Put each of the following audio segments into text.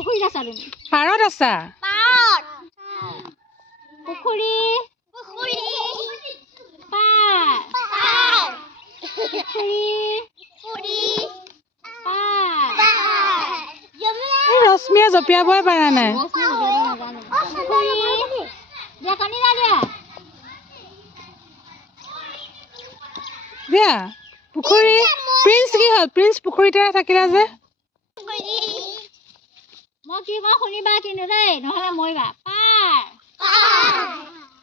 পুখুৰীত আছা তুমি পাৰত আছা পুখুৰী ৰশ্মিয়ে জপিয়াবই পৰা নাই দিয়া পুখুৰী প্ৰিন্স কি হ'ল প্ৰিন্স পুখুৰীতে থাকিলা যে মই কি কওঁ শুনিবা কিন্তু দেই নহ'লে মৰিবা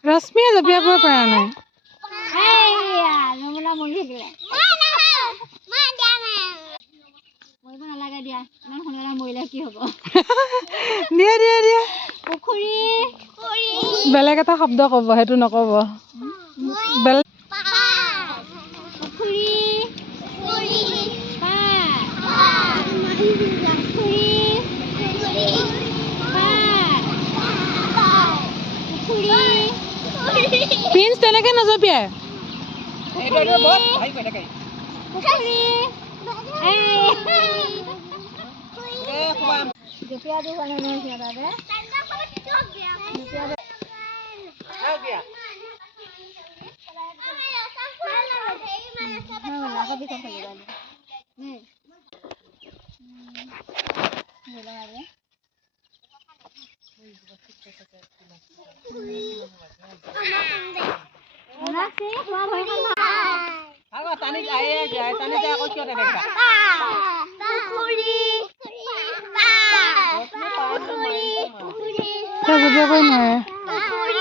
ৰশ্মিয়ে জপিয়াবই পৰা নাই মৰিব নালাগে দিয়া ইমান সোনকালে মৰিলে কি হ'ব দিয়া দিয়া দিয়া পুখুৰী বেলেগ এটা শব্দ ক'ব সেইটো নক'ব বেলেগ প্ৰিন্স তেনেকে নজপিয়াই জপিয়াবই নোৱাৰে